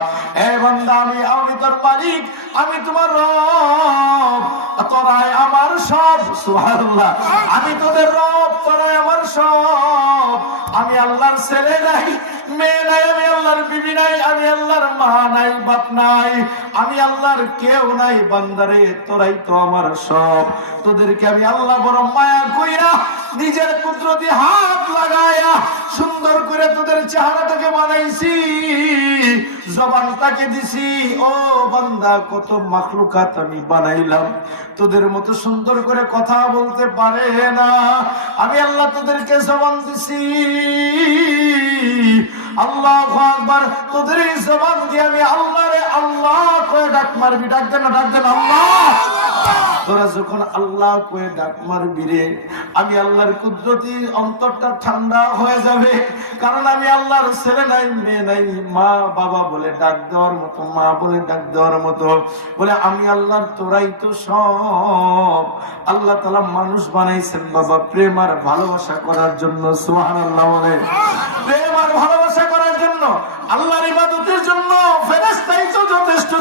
হে বান্দা, আমি তোর মালিক, আমি তোমার রব, তোরাই আমার সব। সুবহানাল্লাহ। আমি তোদের রব, তোরাই আমার সব। আমি আল্লাহর ছেলে নাই, মেয়ে নাই, আমি আল্লাহর বিবি নাই, আমি আল্লাহর মা নাই, বাপ নাই, আমি আল্লাহর কেউ নাই। বান্দারে, তোরাই তো আমার সব। তোদেরকে আমি আল্লাহ বড় মায়া কইরা নিজের কুদরতি হাত লাগায়া সুন্দর করে তোদের চেহারাটাকে বানাইছি, জবানটাকে দিছি। ও বান্দা, কত মাখলুকাত আমি বানাইলাম, তোদের মতো সুন্দর করে কথা বলতে পারে না। আমি আল্লাহ তোদেরকে জবান দিছি। আল্লাহু আকবার। তোদের এই জবান দিয়ে আমি আল্লাহরে আল্লাহ কয়ে ডাক মারবি। ডাক দে না, ডাক দে না, আল্লাহ। তোরা যখন আল্লাহ কয়ে ডাক মারবি রে, আমি আল্লাহর কুদরতি অন্তরটা ঠান্ডা হয়ে যাবে। কারণ আমি আল্লাহর ছেলে নাই, মেয়ে নাই, মা বাবা বলে ডাক দেওয়ার মতো, মা বলে ডাক দেওয়ার মতো, বলে আমি আল্লাহর, তোরাই তো সব। আল্লাহ তাআলা মানুষ বানাইছেন বাবা প্রেম আর ভালোবাসা করার জন্য। সুবহানাল্লাহ বলে। প্রেম আর ভালোবাসা করার জন্য, আল্লাহর ইবাদতের জন্য ফেরেশতাই তো যথেষ্ট।